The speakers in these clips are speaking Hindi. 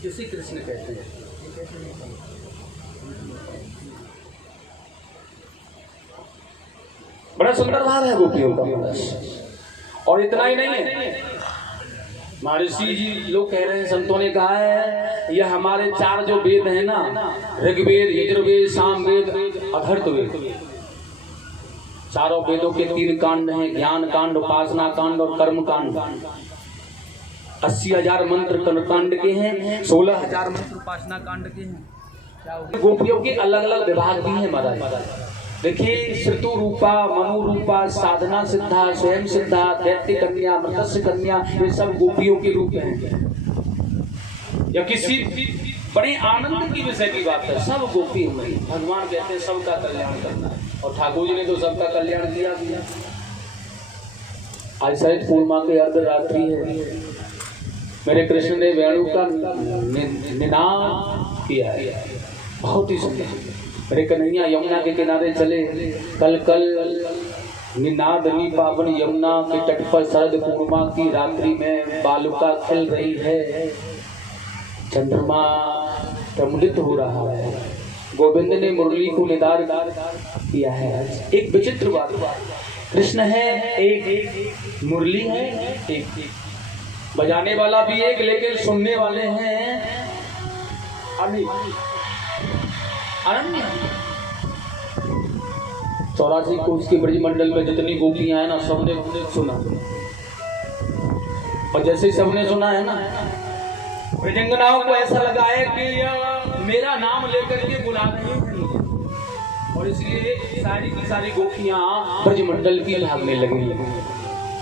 इसी कृष्ण कहते हैं। बड़ा सुंदर भाव है गोपियों का। और इतना ही नहीं है, महर्षि जी लोग कह रहे हैं, संतों ने कहा है, यह हमारे चार जो वेद हैं ना, ऋग्वेद, यजुर्वेद, सामवेद, अथर्ववेद, चारों वेदों के 3 कांड हैं, ज्ञान कांड, उपासना कांड और कर्म कांड। 80,000 मंत्र कर्मकांड के हैं, 16,000 मंत्र उपासना कांड के हैं। गोपियों के अलग अलग विभाग भी हैं महाराज। देखिए, श्रुतु रूपा, मनु रूपा, साधना सिद्धा, स्वयं सिद्धा, दैत्य कन्या, मत्स्य कन्या, ये सब गोपियों के रूप हैं। या किसी बड़े आनंद की विषय की बात है, सब गोपी हुई। भगवान कहते हैं सबका कल्याण करना है, और ठाकुर जी ने तो सबका कल्याण किया। आज शायद पूर्णिमा के अर्धरात्रि है, मेरे कृष्ण ने वेणु का निनाद किया है, बहुत ही सुंदर। मेरे कन्हैया यमुना के किनारे चले, कल कल निनादनी पावन यमुना के तट पर शरद पूर्णिमा की रात्रि में बालुका खिल रही है, चंद्रमा प्रमुदित हो रहा है, गोविंद ने मुरली को निदान किया है। एक विचित्र बात, कृष्ण है एक, मुरली है एक, बजाने वाला भी एक, लेकिन सुनने वाले हैं अनन्य। 84 कोष के ब्रजमंडल में जितनी गोपियां हैं ना, सबने सुना, और जैसे सबने सुना है ना, ब्रजंगनाओं को ऐसा लगा है कि मेरा नाम लेकर के बुला रहे हैं, और इसलिए सारी की सारी गोपियां ब्रजमंडल की भागने लगी।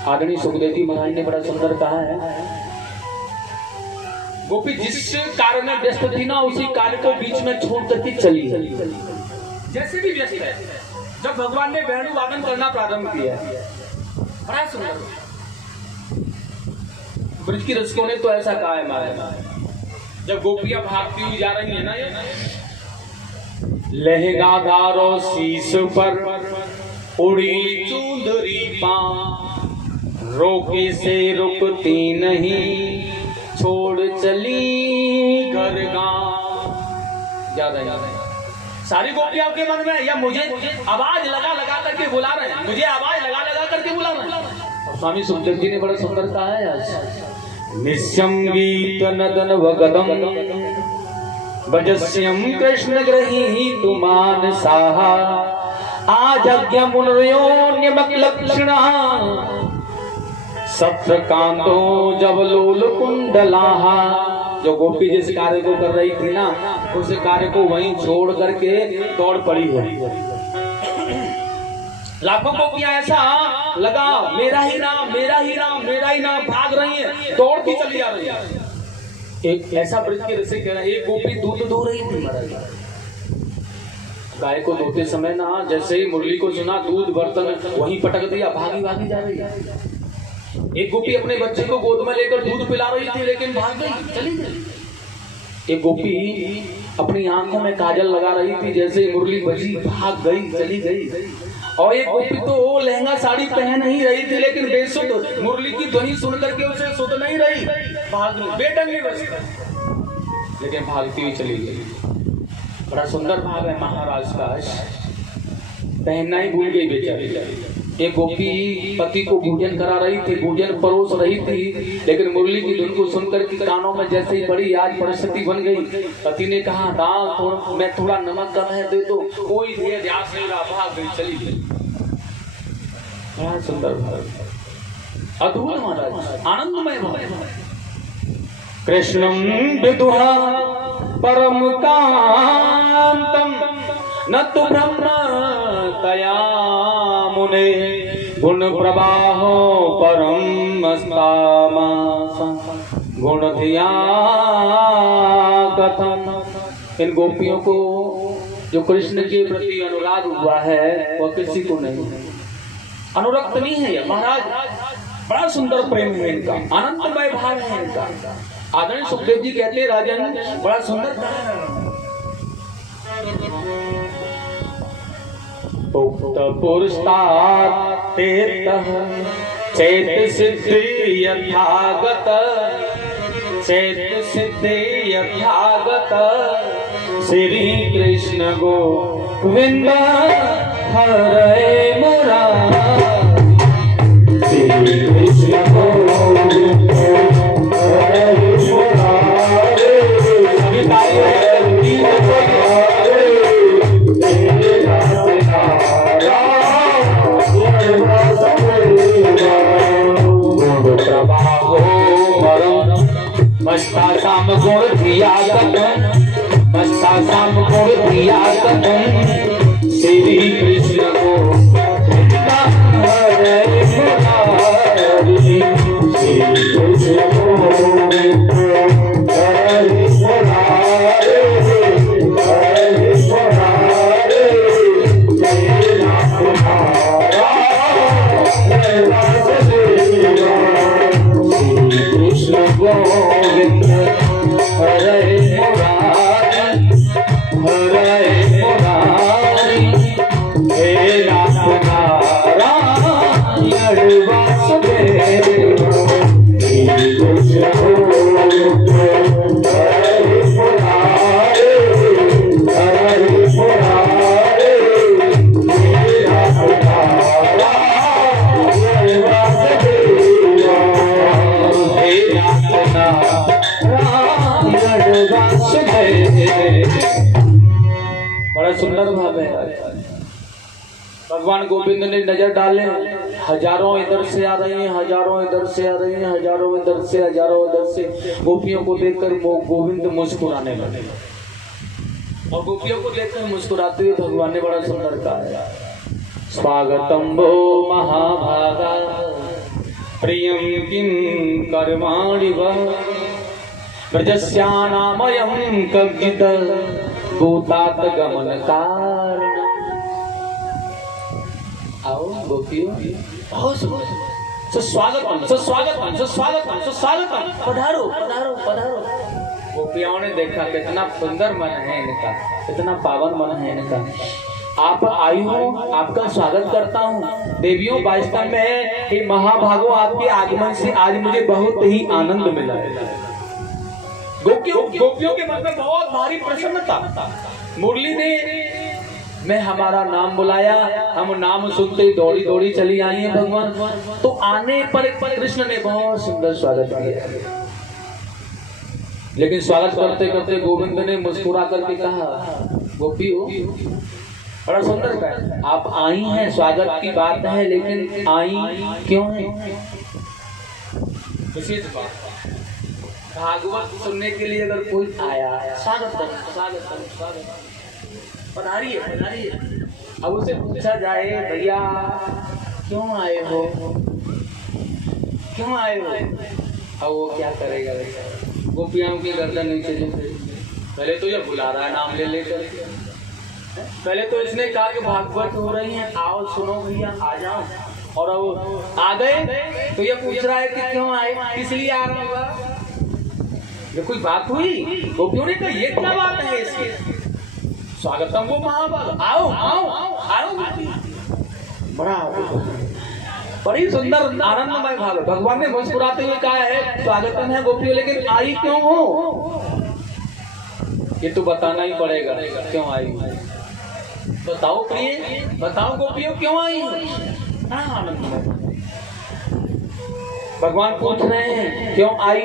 आदरणीय सुखदेव जी महाराज ने बड़ा सुंदर कहा है, गोपी जिस कार्य में व्यस्त थी ना, उसी कार्य को बीच में छोड़ करके चली। जैसे भी व्यस्त है, जब भगवान ने वेणु वादन करना प्रारंभ किया, बड़ा सुंदर। ब्रज की रसिकों ने तो ऐसा कहा है महाराज, जब गोपियां भागती हुई जा रही है ना, लहंगा धारो शीश पर उड़ी चुंदरी पांव, रोके से रुकती नहीं, छोड़ चली घर गांव। ज्यादा सारी गोपियों के मन में, या मुझे आवाज लगा लगा करके बुला रहे हैं, मुझे आवाज लगा लगा करके बुला रहे हैं। और स्वामी सुखदेव जी ने बड़ा सुंदर कहा है आज, निश्यम गीत नदन वगदम भजस्यम कृष्ण ग्रही तुमान साहा, आजज्ञ मुनयोन्यमक लक्षणा, सत्र कांतो जब लोल कुंडलाहा। जो गोपी जिस कार्य को कर रही थी ना, उस कार्य को वहीं छोड़ करके दौड़ पड़ी है। लाखों गोपियां ऐसा लगा, मेरा ही नाम, मेरा ही नाम, मेरा ही नाम, भाग रही है, दौड़ती चली आ रही है। एक ऐसा ब्रज के रसिक कह रहे हैं, एक गोपी दूध धो रही थी महाराज, गाय को धोते समय ना, जैसे ही मुरली को सुना, दूध बर्तन वहीं पटक दिया, भागी भागी जा रही है। एक गोपी अपने बच्चे को गोद में लेकर दूध पिला रही थी, लेकिन भाग गई, चली गई। एक गोपी अपनी आंखों में काजल लगा रही थी, जैसे ही मुरली बजी, भाग गई, चली गई। और एक गोपी तो लहंगा साड़ी पहन ही रही थी, लेकिन बेसुध मुरली की ध्वनि सुन करके उसे सुध नहीं रही, भाग गई, बेढंगी बस, लेकिन भागती हुई चली गई। बड़ा सुंदर भाव है महाराज का, पहनना ही भूल गई बेचारी। एक गोपी पति को भोजन करा रही थी, भोजन परोस रही थी, लेकिन मुरली की धुन को सुनकर के कानों में जैसे ही पड़ी, आज परिस्थिति बन गई। पति ने कहा, राम मैं थोड़ा नमक कम है दे दो, कोई ध्यास नहीं रहा, भाग गई, चली गई। बड़ा सुंदर भाव, अद्भुत महाराज, आनंदमय भाव। कृष्णम विदुहा परम कांतम न तु ब्रह्म तया मुने, गुण प्रवाहो परम मस्तामा, गुण धिया कथम। इन गोपियों को जो कृष्ण के प्रति अनुराग हुआ है, वह किसी को नहीं है, अनुरक्त नहीं है महाराज। बड़ा सुंदर प्रेम है इनका, आनंदमय भाव है इनका। आदरणीय सुखदेव जी कहते हैं, राजन बड़ा सुंदर उक्त पुरुषार्थ चेत सिद्धि यथागत, चैत्र सिद्धे यथागत श्री कृष्ण गोविंद हरे मुरारी, श्री कृष्ण गोविंद हरे मुरारी। सभी प्रभावो मस्ता शाम गुण धिया मस्ता शाम गुण धिया श्री कृष्ण गोविंद हरे मुरारी, श्री कृष्ण गोविंद हरे मुरारी, हरे मुरारी। कृष्ण गोविंद हरे मुरारी, हरे मुरारी। हे नाथ नारायण वासुदेव, कृष्ण गोविंद हरे मुरारी, हरे मुरारी। हे नाथ नारायण वासुदेव, बड़ा सुंदर भाव है। भगवान गोविंद ने नजर डाले, हजारों इधर से आ रही हैं, हजारों इधर से आ रही हैं, हजारों इधर से, हजारों इधर से। गोपियों को देखकर गोविंद मुस्कुराने लगे और गोपियों को देखकर मुस्कुराते हुए भगवान ने बड़ा सुंदर कहा, स्वागतम वो महाभागा प्रियं किं कर्माणि वः ब्रजस्यानामयं कज्जित भूतात गमन कारण। आओ गोपियों, सुस्वागतम सुस्वागतम सुस्वागतम सुस्वागतम, पधारो पधारो पधारो। गोपियों ने देखा कितना सुंदर मन है इनका, कितना पावन मन है इनका। आप आई हो, आपका स्वागत करता हूँ। देवियों वास्तव में है कि महाभागों आपके आगमन से आज मुझे बहुत ही आनंद मिला है। गोपियों के मन में बहुत भारी प्रसन्नता। मुरली ने मैं हमारा नाम बुलाया, हम नाम सुनते ही दौड़ी दौड़ी चली आई है भगवान। तो आने पर कृष्ण ने बहुत सुंदर स्वागत किया, लेकिन स्वागत करते करते गोविंद ने मुस्कुरा करके कहा, गोपियों बड़ा सुंदर कहा, आप आई हैं, स्वागत की बात है, लेकिन आई क्यों है? विशेष बात, भागवत सुनने के लिए अगर कोई आया, स्वागत स्वागत पधारिए पधारिए। अब उसे पूछा जाए, भैया क्यों आए हो, क्यों आए हो? अब वो क्या करेगा? गोपियों की गर्दन नीचे झुके। पहले तो ये बुला रहा है नाम ले लेकर, पहले तो इसने कहा कि भागवत हो रही है, आओ सुनो भैया, आ जाओ। और अब आ गए तो ये पूछ रहा है कि क्यों आए, किस लिए आ रहा होगा? ये कोई बात हुई? गोपियों ने कहा ये क्या बात है इसकी? स्वागतम वो महाभाग, आओ आओ आओ। बड़ा बड़ी सुंदर आनंदमय भाव। भगवान ने मुस्कुराते हुए कहा है स्वागतम है गोपियों, लेकिन आई क्यों हो ये तो बताना ही पड़ेगा। क्यों आई बताओ प्रिय, बताओ गोपियों क्यों आई? भगवान पूछ रहे हैं क्यों आई?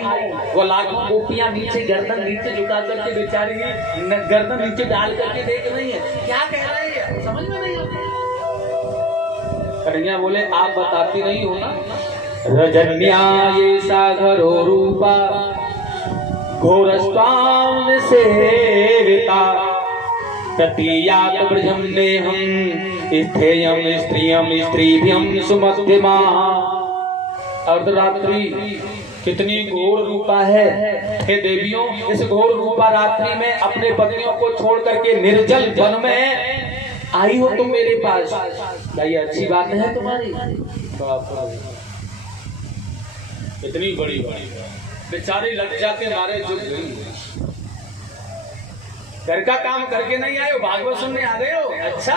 वो लाखों गोपियां नीचे गर्दन नीचे झुका करके बेचारी गर्दन नीचे डाल करके देख रही है, क्या कह रहे हैं समझ में नहीं आता। कन्हैया बोले आप बताती नहीं हो ना। रजन्या ये सागरो रूपा घोरस्वाम सेविता ततीयात ब्रजम नेहम स्थेयम स्त्रियम स्त्रीभ्यम सुमध्यमा। अर्धरात्रि कितनी घोर रूपा है हे देवियों, इस घोर रूपा रात्रि में अपने पतियों को छोड़ करके निर्जल वन में आई हो तुम मेरे पास, क्या ये अच्छी बात है तुम्हारी? इतनी बड़ी बेचारी लज्जा के मारे झुक गई। घर का काम करके नहीं आए हो, भागवत सुनने आ गए हो। अच्छा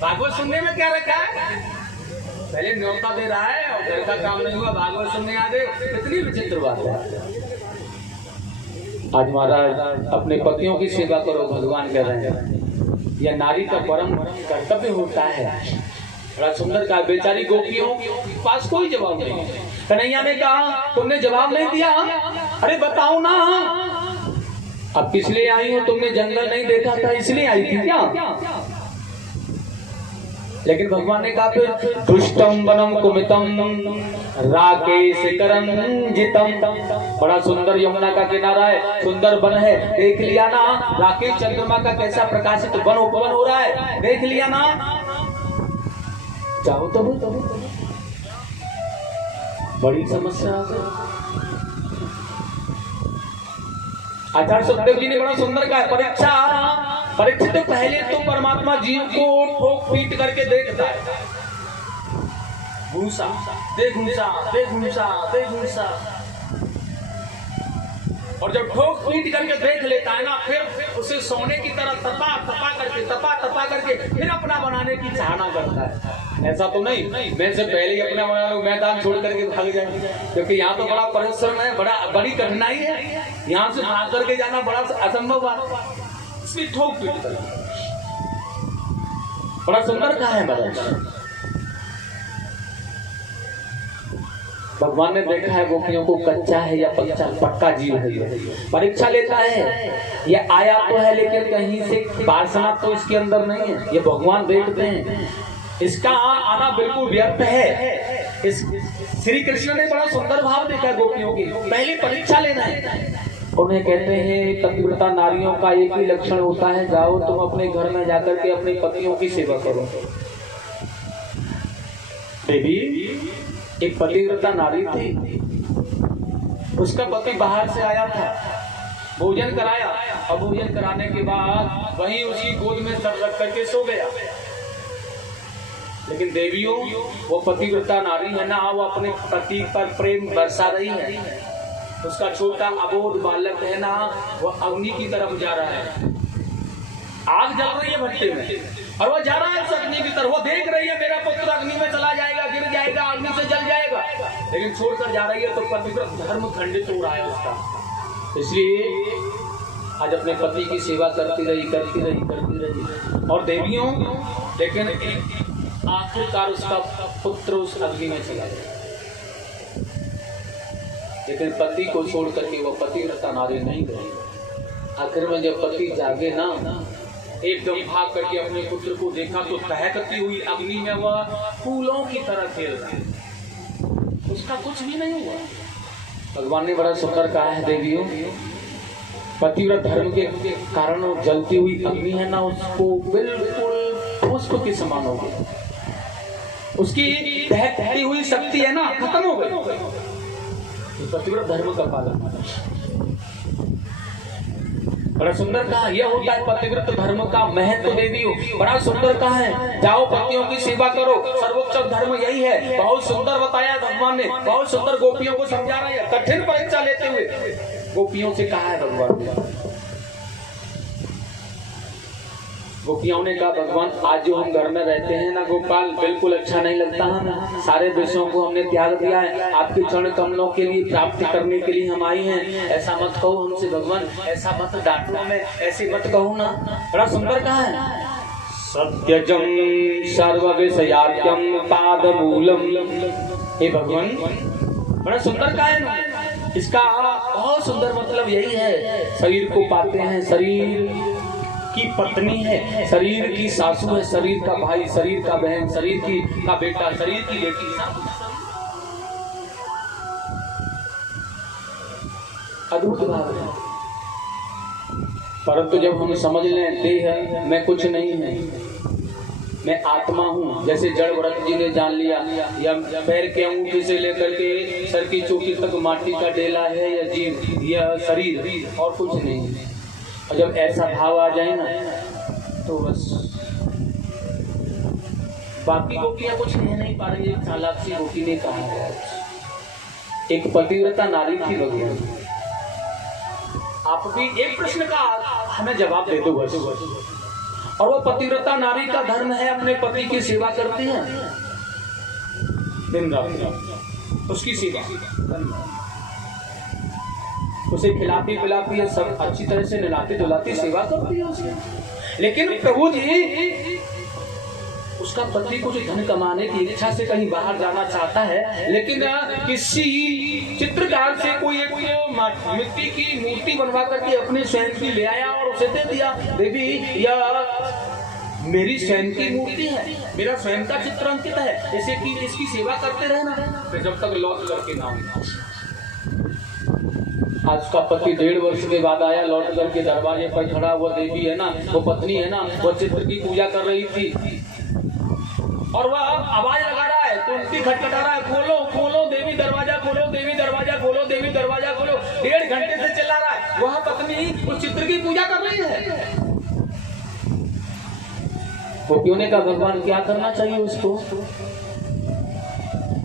भागवत सुनने में क्या रखा है? पहले न्योता दे रहा है और घर का काम नहीं हुआ, भागवत सुनने आ गए। कितनी विचित्र बात है। आज महाराज अपने पतियों की सेवा करो, भगवान कह रहे हैं यह नारी का परम कर्तव्य होता है। बड़ा सुंदर कहा। बेचारी गोपियों के पास कोई जवाब नहीं। कन्हैया ने कहा तुमने जवाब नहीं दिया, अरे बताओ ना, अब किस लिए आई हो? तुमने जंगल नहीं देखा था इसलिए आई थी क्या? लेकिन भगवान ने कहा फिर दुष्टम वनम कुमितम राकेश करंजितम। बड़ा सुंदर यमुना का किनारा है, सुंदर वन है, देख लिया ना? राकेश चंद्रमा का कैसा प्रकाशित वन उपवन हो रहा है, देख लिया ना? चाहो तो बड़ी समस्या आ गई। आचार्य सुखदेव जी ने बड़ा सुंदर कहा, परीक्षित तो पहले तो परमात्मा जीव को ठोक पीट करके देखता है। घूसा दे घूसा दे घूसा दे घूसा, और जब ठोक पीट करके देख लेता है ना, फिर उसे सोने की तरह तपा तपा करके फिर अपना बनाने की चाहना करता है। ऐसा तो नहीं मैं से पहले ही अपना बना लूं, मैदान छोड़ करके भाग जाए, क्योंकि यहाँ तो बड़ा परिश्रम है, बड़ी कठिनाई है, यहाँ से भाग करके जाना बड़ा असंभव बात है। इसलिए ठोक पीट करके बड़ा सुंदर कहा है महाराज। भगवान ने देखा है गोपियों को कच्चा है या पक्का जीव है, परीक्षा लेता है। ये आया तो है लेकिन कहीं से वासना तो इसके अंदर नहीं है, ये भगवान देखते हैं। इसका आना बिल्कुल व्यर्थ है। इस श्री कृष्ण ने बड़ा सुंदर भाव देखा गोपियों की, पहले परीक्षा लेना है। उन्हें कहते हैं पतिव्रता नारियों का एक ही लक्षण होता है, जाओ तुम अपने घर में जाकर के अपने पतियों की सेवा करो। देवी एक पतिव्रता नारी थी, उसका पति बाहर से आया था, भोजन कराया, और भोजन कराने के बाद वहीं उसकी गोद में सर रख करके सो गया। लेकिन देवियों वो पतिव्रता नारी है ना, वो अपने पति पर प्रेम बरसा रही है। उसका छोटा अबोध बालक है ना, वो अग्नि की तरफ जा रहा है, आग जल रही है भट्टे में, और वो जा रहा है अग्नि की तरफ। वो देख रही है मेरा पुत्र अग्नि में चला जाएगा, गिर जाएगा, अग्नि से जल जाएगा, लेकिन छोड़कर जा रही है तो पतिव्रत धर्म खंडित हो रहा है उसका। इसलिए आज अपने पति की सेवा करती रही। और देवियों लेकिन आखिरकार उसका पुत्र उस अग्नि में चला गया, लेकिन पति को छोड़ करके वो पतिव्रता नारी नहीं गई। आखिर में जब पति जागे ना, एकदम भाग करके अपने पुत्र को देखा तो दहकती हुई अग्नि में वह फूलों की तरह खेल रहा है, उसका कुछ भी नहीं हुआ। भगवान ने बड़ा सुंदर कहा है देवियों, पतिव्रत धर्म के कारण जलती हुई अग्नि है ना, उसको बिल्कुल पुष्प के समान हो गई, उसकी दहकती हुई शक्ति है ना खत्म हो गई। पतिव्रत धर्म का पालन बड़ा सुंदर कहा, यह होता है पतिव्रत धर्म का महत्व। देवियों बड़ा सुंदर कहा है, जाओ पतियों की सेवा करो, सर्वोच्च धर्म यही है। बहुत सुंदर बताया भगवान ने, बहुत सुंदर गोपियों को समझा रहे हैं। कठिन परीक्षा लेते हुए गोपियों से कहा है भगवान ने। गोपियों ने कहा भगवान आज जो हम घर में रहते हैं ना गोपाल, बिल्कुल अच्छा नहीं लगता हमें, सारे विषयों को हमने त्याग दिया है, आपके चरण कमलों के लिए प्राप्ति करने के लिए हम आई हैं। ऐसा मत कहो हमसे भगवान, ऐसा मत डांटो हमें, ऐसे मत कहो ना। बड़ा सुंदर कहा है, सत्यजं सर्व विषयार्क्यम पादमूलम। हे भगवान बड़ा सुंदर कहा है, इसका बहुत सुंदर मतलब यही है, शरीर को पाते हैं, शरीर की पत्नी है, शरीर की सासू है, शरीर का भाई, शरीर का बहन, शरीर का बेटा, शरीर की बेटी, अद्भुत भाव है। परंतु जब हम समझ लें देह में कुछ नहीं है, मैं आत्मा हूँ, जैसे जड़ व्रत जी ने जान लिया, या पैर के अंगूठे से लेकर के सर की चोटी तक माटी का डेला है, या जीव या शरीर और कुछ नहीं है। और जब ऐसा भाव आ जाए ना तो बस बाकी गोपियां कुछ कह नहीं पा रही। एक चालाक सी गोपी ने कहा है, एक पतिव्रता नारी थी भगवान, आप भी एक प्रश्न का हमें जवाब दे दो बस। और वो पतिव्रता नारी का धर्म है अपने पति की सेवा करती है। दिन रात उसकी सेवा, उसे खिलाती पिलाती है, सब अच्छी तरह से नहलाती धुलाती सेवा करती है उसकी। लेकिन प्रभु जी उसका पति कुछ धन कमाने की इच्छा से कहीं बाहर जाना चाहता है, लेकिन किसी चित्रकार से कोई एक मिट्टी की मूर्ति बनवा करके अपने स्वयं की ले आया और उसे दे दिया। देवी यह मेरी स्वयं की मूर्ति है, मेरा स्वयं का चित्र अंकित है, ऐसे कि इसकी सेवा करते रहना तो जब तक लौट करके ना हो। आज उसका पति 1.5 वर्ष के बाद आया, लौट करके दरवाजे पर खड़ा, वो देवी है ना, वो पत्नी है ना, वो चित्र की पूजा कर रही थी और वह आवाज लगा रहा है, कुंती खटखटा रहा है, खोलो खोलो देवी दरवाजा खोलो, देवी दरवाजा खोलो, देवी दरवाजा खोलो। 1.5 घंटे से चिल्ला रहा है। वह पत्नी उस चित्र की पूजा कर रही है। गोपियों ने कहा भगवान क्या करना चाहिए उसको?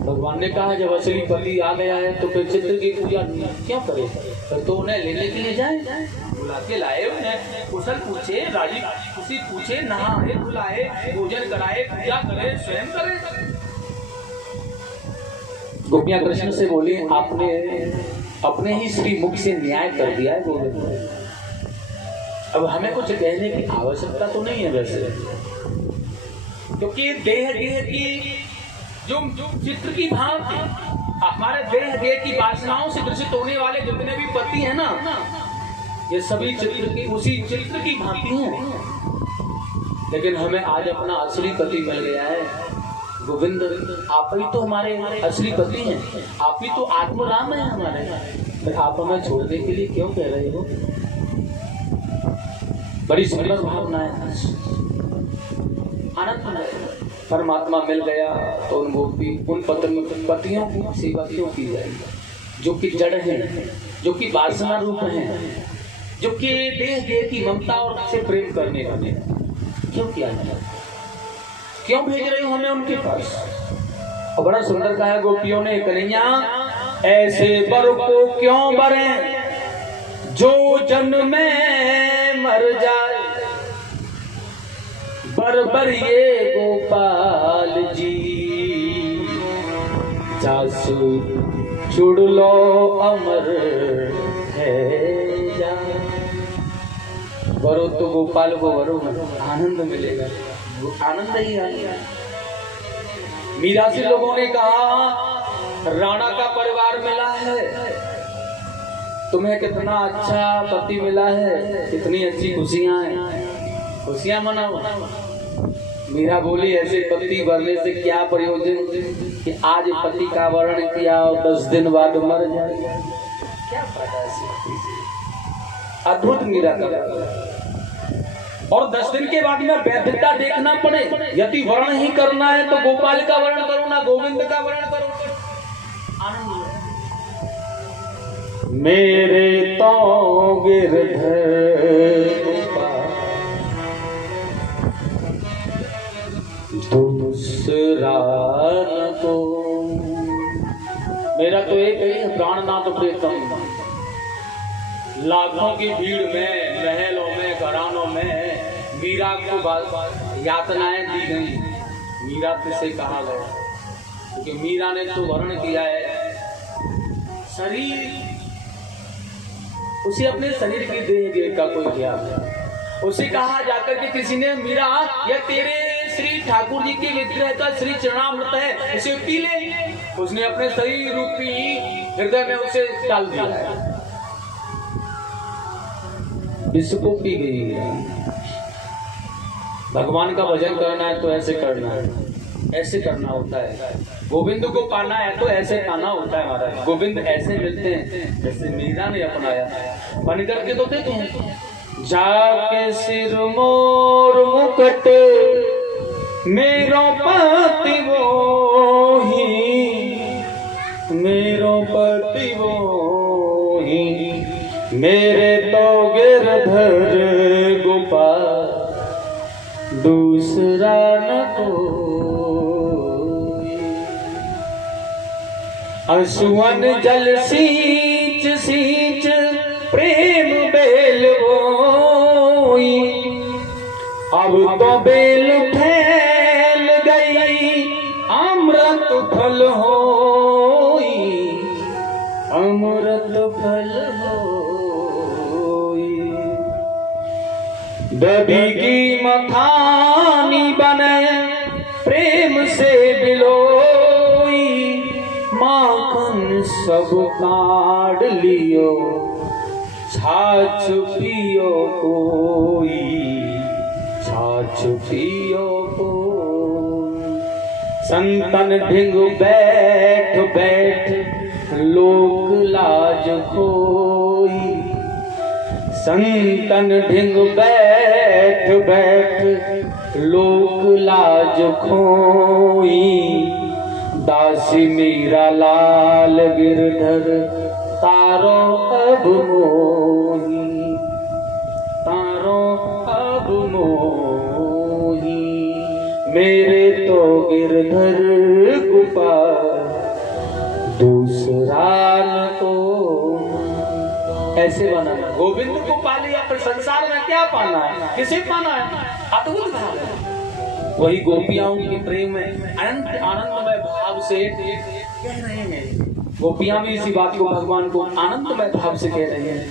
भगवान ने कहा जब असली पति आ गया है तो फिर चित्र की पूजा क्यों करे, फिर तो उन्हें लेने के लिए जाए। बुला के लाए, उन्हें कुशल पूछे, राजी खुशी पूछे, नहाए धुलाए, भोजन कराए, पूजा करे, स्वयं करे। गोपियां कृष्ण से बोली आपने अपने ही श्री मुख से न्याय कर दिया है गोविंद, अब हमें कुछ कहने की आवश्यकता तो नहीं है वैसे, क्योंकि देह की जो चित्र की भांति हमारे देह की वासनाओं से ग्रसित होने वाले जितने भी पति हैं ना, ये सभी चित्र की उसी चित्र की भांति हैं। लेकिन हमें आज अपना असली पति मिल गया है। गोविंद आप ही तो हमारे असली पति हैं, आप ही तो आत्मराम है हमारे, फिर आप हमें छोड़ने के लिए क्यों कह रहे हो? बड़ी सुंदर भावना है, आनंद है। परमात्मा मिल गया तो उन पतियों की सेवा क्यों की जाएगी जो कि जड़ हैं, जो कि वासना रूप हैं, जो कि देह की ममता और से प्रेम करने वाले, क्यों किया जाए? क्यों भेज रहे हो हमें उनके पास? और बड़ा सुंदर कहा गोपियों ने, कन्हैया ऐसे बर को क्यों बरें जो जन्म में मर जाए, बर ये गोपाल जी जासु छुड़ लो अमर है जा। वरो तो गोपाल को वरो आनंद मिलेगा, वो आनंद ही आएगा। मीरा से लोगों ने कहा राणा का परिवार मिला है, तुम्हें कितना अच्छा पति मिला है, कितनी अच्छी खुशियां हैं, खुशियां मनाओ। मीरा बोली ऐसे पति वरने से क्या प्रयोजन कि आज पति का वर्ण किया और 10 दिन बाद मर जाए, क्या फायदा से? अद्भुत मीरा का, और 10 दिन के बाद में वैधता देखना पड़े। यदि वर्ण ही करना है तो गोपाल का वर्ण करो ना गोविंद का वर्ण करो। मेरे तो गिरधर दूसरा न को, मेरा तो एक ही है प्राणनाथ प्रीतम। लाखों की भीड़ में, महलों में, घरानों में मीरा को यातनाएं दी गई, मीरा से कहा गया, क्योंकि मीरा ने तो वर्ण किया है शरीर, उसे अपने शरीर की देह का कोई ज्ञान है। उसे कहा जाकर के किसी ने, मीरा यह तेरे श्री ठाकुर जी के विग्रह का श्री चरणामृत है, इसे पी ले। उसने अपने शरीर रूपी हृदय में उसे डाल दिया है, विश्व को पी गई है। भगवान का भजन करना है तो ऐसे करना है, ऐसे करना होता है। गोविंद को पाना है तो ऐसे पाना होता है महाराज। गोविंद ऐसे मिलते हैं जैसे मीरा ने अपनाया, बन करके तो देखें। जाके सिर मोर मुकुट मेरो पति वो ही, मेरो पति वो ही, मेरे तो गिरधर गोपाल दूसरा न कोई। असुवन जल सींच सींच प्रेम बेल बोई, अब तो बेल फैल गई अमृत फल हो दबी की मथानी बने प्रेम से बिलोई, माखन सब काढ़ लियो छाछ पियो कोई, छाछ पियो कोई। संतन ढिंग बैठ बैठ लोक लाज खोई, संतन ढिंग बैठ बैठ लोक लाज खोई। दासी मीरा लाल गिरधर तारो अब मोही, तारो अब मोही। मेरे तो गिरधर गोपाल दूसरा न तो। ऐसे बना गोविंद को पाली या फिर संसार में क्या पाना है, किसे पाना है? अद्भुत भाव है। वही गोपियां के प्रेम में अनंत आनंदमय भाव से कह रहे हैं। गोपियां भी इसी बात को भगवान को आनंदमय भाव से कह रही हैं।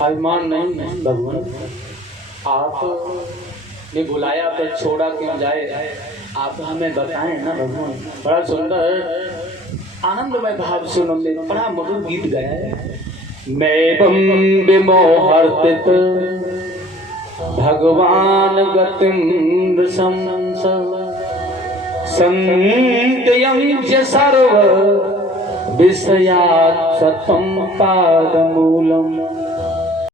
अभिमान नहीं है भगवान, आप ने बुलाया तो छोड़ा क्यों जाए, आप हमें बताएं ना भगवान। बड़ा सुंदर आनंदमय भाव से उन्होंने बड़ा मधुर गीत गाया है। मैं बम विमोहर्तित भगवान गतिम संस संत्यं च सर्व विषयात् सत्वं पादमूलम्।